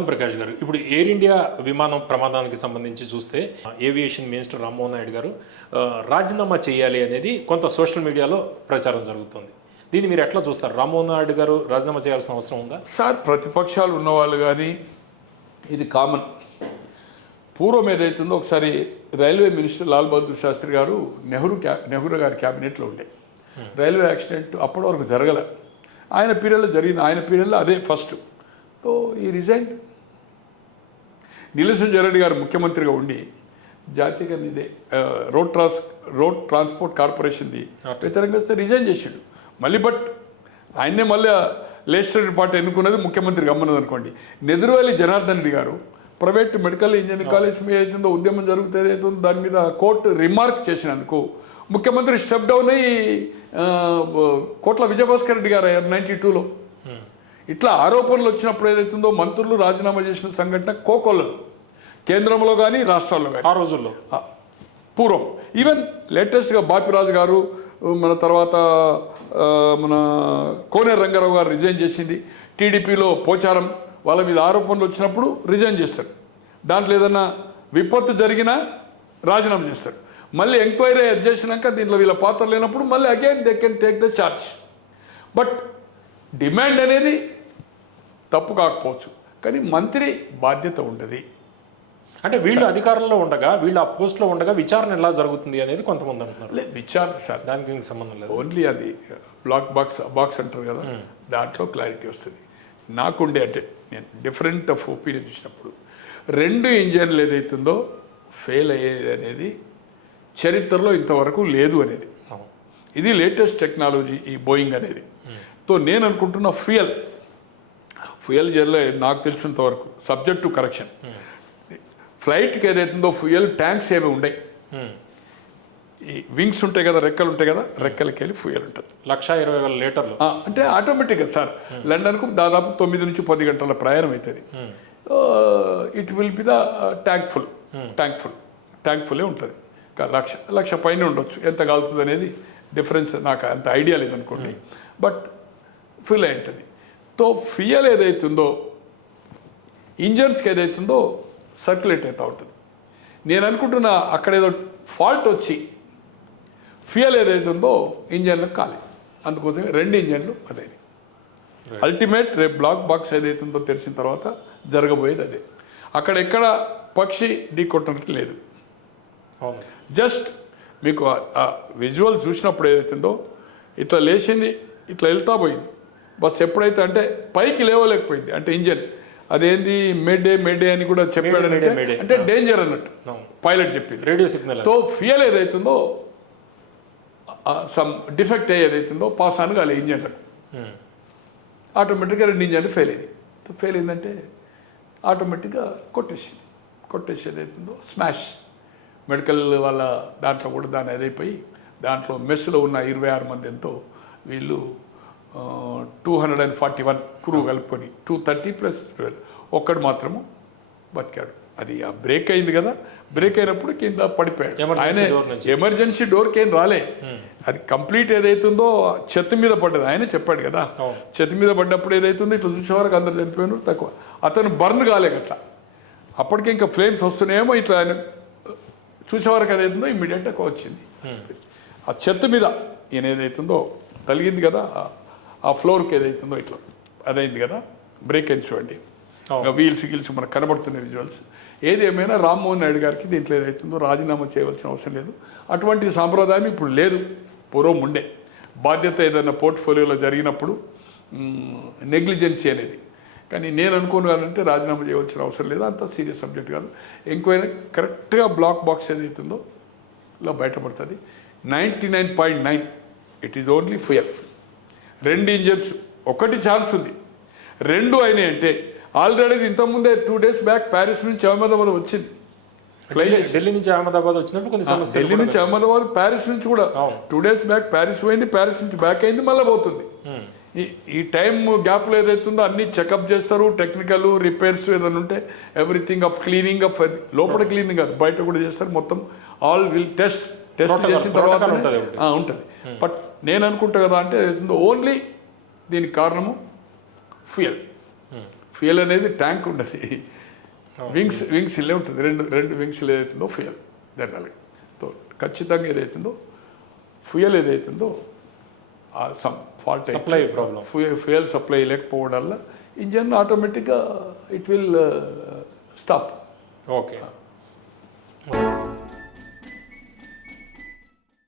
సోన్ ప్రకాష్ గారు. ఇప్పుడు air India విమానం ప్రమాదానికి సంబంధించి చూస్తే ఏవియేషన్ మినిస్టర్ రామ్మోహన్ నాయుడు గారు రాజీనామా చేయాలి అనేది కొంత సోషల్ మీడియాలో ప్రచారం జరుగుతుంది. దీన్ని మీరు ఎట్లా చూస్తారు? రామ్మోహన్ నాయుడు గారు రాజీనామా చేయాల్సిన అవసరం ఉందా? సార్ ప్రతిపక్షాలు ఉన్నవాళ్ళు కానీ ఇది కామన్ పూర్వం ఏదైతుందో ఒకసారి రైల్వే మినిస్టర్ లాల్ బహదూర్ శాస్త్రి గారు నెహ్రూ క్యా నెహ్రూ గారి క్యాబినెట్లో ఉండే. రైల్వే యాక్సిడెంట్ అప్పటి వరకు జరగలే. ఆయన పీరియడ్లో జరిగింది. ఆయన పీరియడ్లో అదే ఫస్ట్ సో ఈ రిజైన్ నీలసంజయ్ రెడ్డి గారు ముఖ్యమంత్రిగా ఉండి జాతీయ ఇదే రోడ్ ట్రాన్స్ రోడ్ ట్రాన్స్పోర్ట్ కార్పొరేషన్ది వ్యతిరేకంగా రిజైన్ చేసిండు. మళ్ళీ బట్ ఆయన్నే మళ్ళీ లెజిస్లేటివ్ పార్టీ ఎన్నుకున్నది ముఖ్యమంత్రి గమ్మన్నది అనుకోండి. నెదురువల్లి జనార్దన్ రెడ్డి గారు ప్రైవేట్ మెడికల్ ఇంజనీరింగ్ కాలేజ్ మీద ఏదైతుందో ఉద్యమం జరుగుతుంది ఏదైతుందో దాని మీద కోర్టు రిమార్క్ చేసినందుకు ముఖ్యమంత్రి స్టెప్ డౌన్ అయ్యి కోట్ల విజయభాస్కర్ రెడ్డి గారు నైంటీ టూలో. ఇట్లా ఆరోపణలు వచ్చినప్పుడు ఏదైతుందో మంత్రులు రాజీనామా చేసిన సంఘటన కోకొల్లలు. కేంద్రంలో కానీ రాష్ట్రాల్లో కానీ ఆ రోజుల్లో. పూర్వం. ఈవెన్ లేటెస్ట్గా బాపిరాజు గారు మన తర్వాత మన కోనేరు రంగారావు గారు రిజైన్ చేసింది. టీడీపీలో పోచారం వాళ్ళ మీద ఆరోపణలు వచ్చినప్పుడు రిజైన్ చేస్తారు. దాంట్లో ఏదన్నా విపత్తు జరిగినా రాజీనామా చేస్తారు. మళ్ళీ ఎంక్వైరీ చేసినాక దీంట్లో వీళ్ళ పాత్ర లేనప్పుడు మళ్ళీ again they can take the charge but demand అనేది తప్పు కాకపోవచ్చు. కానీ మంత్రి బాధ్యత ఉండదు. అంటే వీళ్ళు అధికారంలో ఉండగా వీళ్ళు ఆ పోస్ట్లో ఉండగా విచారణ ఎలా జరుగుతుంది అనేది కొంతమంది అంటున్నారు. లే విచారణ సార్ దానికి దీనికి సంబంధం లేదు. ఓన్లీ అది బ్లాక్ బాక్స్ బాక్స్ అంటారు కదా దాంట్లో క్లారిటీ వస్తుంది. నాకుండే అంటే నేను డిఫరెంట్ ఆఫ్ ఒపీనియన్ చూసినప్పుడు రెండు ఇంజన్లు ఏదైతుందో ఫెయిల్ అయ్యేది అనేది చరిత్రలో ఇంతవరకు లేదు అనేది. ఇది లేటెస్ట్ టెక్నాలజీ ఈ బోయింగ్ అనేది. తో నేను అనుకుంటున్న ఫ్యూయల్ ఫ్యూయల్ జర్లే నాకు తెలిసినంత వరకు సబ్జెక్ట్ టు కరెక్షన్. ఫ్లైట్కి ఏదైతుందో ఫ్యూయల్ ట్యాంక్స్ ఏమి ఉండయి. ఈ వింగ్స్ ఉంటాయి కదా రెక్కలు ఉంటాయి కదా రెక్కలకి వెళ్ళి ఫ్యూయల్ ఉంటుంది. లక్ష ఇరవై వేల లీటర్లు. అంటే ఆటోమేటిక్గా సార్ లండన్కు దాదాపు తొమ్మిది నుంచి పది గంటల ప్రయాణం అవుతుంది it will be the tank full tank full tank ఫుల్లే ఉంటుంది. లక్ష లక్ష పైన ఉండొచ్చు. ఎంత కాలుతుంది అనేది డిఫరెన్స్ నాకు అంత ఐడియా లేదనుకోండి. బట్ ఫిల్ అయి ఉంటుంది. తో ఫియల్ ఏదైతుందో ఇంజన్స్కి ఏదైతుందో సర్క్యులేట్ అవుతూ ఉంటుంది. నేను అనుకుంటున్నా అక్కడ ఏదో ఫాల్ట్ వచ్చి ఫ్యూయల్ ఏదైతుందో ఇంజన్లకు కాలేదు. అందుకోసమే రెండు ఇంజన్లు అదే అల్టిమేట్ రేపు బ్లాక్ బాక్స్ ఏదైతుందో తెరిచిన తర్వాత జరగబోయేది అదే. అక్కడ ఎక్కడ పక్షి ఢీ కొట్టడానికి లేదు. జస్ట్ మీకు విజువల్ చూసినప్పుడు ఏదైతుందో ఇట్లా లేచింది ఇట్లా వెళ్తా పోయింది. బస్ ఎప్పుడైతే అంటే పైకి లేవలేకపోయింది. అంటే ఇంజన్. అదేంది? మేడే మేడే అని కూడా చెప్పాడు. అంటే డేంజర్ అన్నట్టు. పైలట్ చెప్పింది. రేడియో సిగ్నల్తో ఫ్యూయల్ ఏదైతుందో సమ్ డిఫెక్ట్ ఏదైతుందో పాస్ ఆన్ కాలే ఇంజన్లకు. ఆటోమేటిక్గా రెండు ఇంజన్లు ఫెయిల్ అయింది ఫెయిల్ అయిందంటే ఆటోమేటిక్గా కొట్టేసింది. కొట్టేసి ఏదైతుందో స్మాష్. మెడికల్ వాళ్ళ దాంట్లో కూడా దాన్ని అదైపోయి దాంట్లో మెస్లో ఉన్న ఇరవై ఆరు మంది ఎంతో వీళ్ళు two hundred and forty one crew కలుపుకొని టూ థర్టీ ప్లస్ ట్వెల్వ్. ఒక్కడు మాత్రము బతికాడు. అది ఆ బ్రేక్ అయింది కదా బ్రేక్ అయినప్పుడు కింద పడిపోయాడు. ఆయనే. ఎమర్జెన్సీ డోర్కి ఏం రాలే. అది కంప్లీట్ ఏదైతుందో చెత్త మీద పడ్డది. ఆయన చెప్పాడు కదా. చెత్త మీద పడ్డప్పుడు ఏదైతుందో ఇట్లా చూసే వరకు అందరు చనిపోయినారు తక్కువ. అతను బర్న్ కాలే అట్లా. అప్పటికి ఇంకా ఫ్లేమ్స్ వస్తున్నాయేమో ఇట్లా ఆయన చూసే వరకు ఏదైతుందో ఇమ్మీడియట్గా వచ్చింది ఆ చెత్త మీద ఈయన ఏదైతుందో కలిగింది కదా ఆ- ఫ్లోర్కి ఏదైతుందో ఇట్లా. అదైంది కదా? బ్రేక్ అయింది చూడండి వీల్స్ గీల్స్ మనకు కనబడుతున్న విజువల్స్. ఏది ఏమైనా రామ్మోహన్ నాయుడు గారికి దీంట్లో ఏదైతుందో రాజీనామా చేయవలసిన అవసరం లేదు. అటువంటి సాంప్రదాయం ఇప్పుడు లేదు. పూర్వం ఉండే. బాధ్యత ఏదైనా పోర్ట్ఫోలియోలో జరిగినప్పుడు నెగ్లిజెన్సీ అనేది. కానీ నేను అనుకోను కాదంటే రాజీనామా చేయవలసిన అవసరం లేదు. అంత సీరియస్ సబ్జెక్ట్ కాదు. ఎంక్వైరీ కరెక్ట్గా బ్లాక్ బాక్స్ ఏదైతుందో ఇలా బయటపడుతుంది. Ninety nine point nine. It is only fuel. రెండు ఇంజన్స్ ఒకటి ఛాన్స్ ఉంది. రెండు అయినాయి అంటే ఆల్రెడీ ఇంతకుముందే టూ డేస్ బ్యాక్ ప్యారిస్ నుంచి అహ్మదాబాద్ వచ్చింది. ఫ్లైట్ ఢిల్లీ- నుంచి అహ్మదాబాద్ వచ్చినప్పుడు కొన్ని సమస్యలు ఢిల్లీ నుంచి అహ్మదాబాద్ ప్యారిస్ నుంచి కూడా. టూ డేస్ బ్యాక్ ప్యారిస్ పోయింది ప్యారిస్ నుంచి బ్యాక్ అయింది మళ్ళీ పోతుంది. ఈ ఈ టైం గ్యాప్లో ఏదైతుందో అన్ని చెకప్ చేస్తారు టెక్నికల్ రిపేర్స్ ఏదైనా ఉంటే ఎవ్రీథింగ్ ఆఫ్ క్లీనింగ్ ఆఫ్ లోపల క్లీనింగ్ కాదు బయట కూడా చేస్తారు మొత్తం ఆల్ విల్ టెస్ట్ టెస్ట్ చేసిన తర్వాత ఉంటది. బట్ నేను అనుకుంటా కదా అంటే ఓన్లీ దీనికి కారణము ఫ్యూయల్ ఫ్యూయల్ అనేది ట్యాంక్ ఉండదు వింగ్స్ వింగ్స్ ఇల్లే ఉంటుంది. రెండు రెండు వింగ్స్ ఏదైతుందో ఫ్యూయల్ జనరల్గా సో ఖచ్చితంగా ఏదైతుందో ఫ్యూయల్ ఏదైతుందో some fault Supply problem. Fuel supply లేకపోవడం వల్ల ఇంజన్ ఆటోమేటిక్గా ఇట్ విల్ స్టాప్ ఓకే